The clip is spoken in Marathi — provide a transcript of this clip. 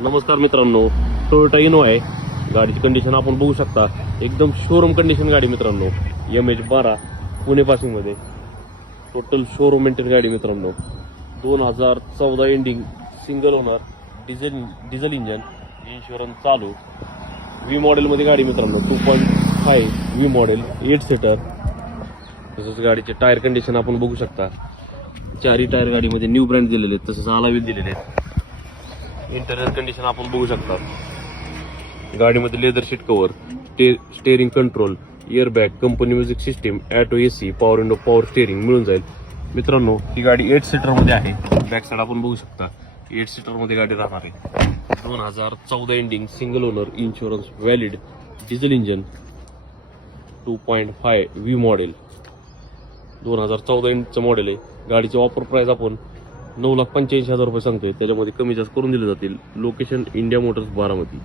नमस्कार मित्रांनो, टोयोटा इनोवा आहे. गाडीची कंडिशन आपण बघू शकता, एकदम शोरूम कंडिशन गाडी मित्रांनो. MH12 पुणे पासिंग मध्ये टोटल शोरूम मेंटेन गाडी मित्रांनो. 2014 ending, single owner, diesel engine, insurance चालू, व्ही मॉडेल मध्ये गाडी मित्रांनो. 2.5 व्ही मॉडेल, 8 सीटर. तसंच गाडीचे टायर कंडिशन आपण बघू शकता. चारही टायर गाडीमध्ये न्यू ब्रँड दिलेले आहेत, तसंच अलावी दिलेले आहेत. इंटरनल कंडिशन आपण बघू शकता. गाडीमध्ये leather seat cover, steering control, air bag, company music system, auto AC, power window, power steering मिळून जाईल मित्रांनो. ही गाडी 8 सीटर मध्ये आहे. बॅक साइड आपण बघू शकता, 8 सीटर मध्ये गाडी राहणार आहे. 2014 ending, single owner, insurance valid, diesel engine, 2.5 V model, 2014 इंचचं मॉडेल आहे. गाडीची ऑफर प्राइस आपण 9,85,000 रुपये सांगतोय. त्याच्यामध्ये कमी जास्त करून दिले जातील. Location India Motors, Baramati.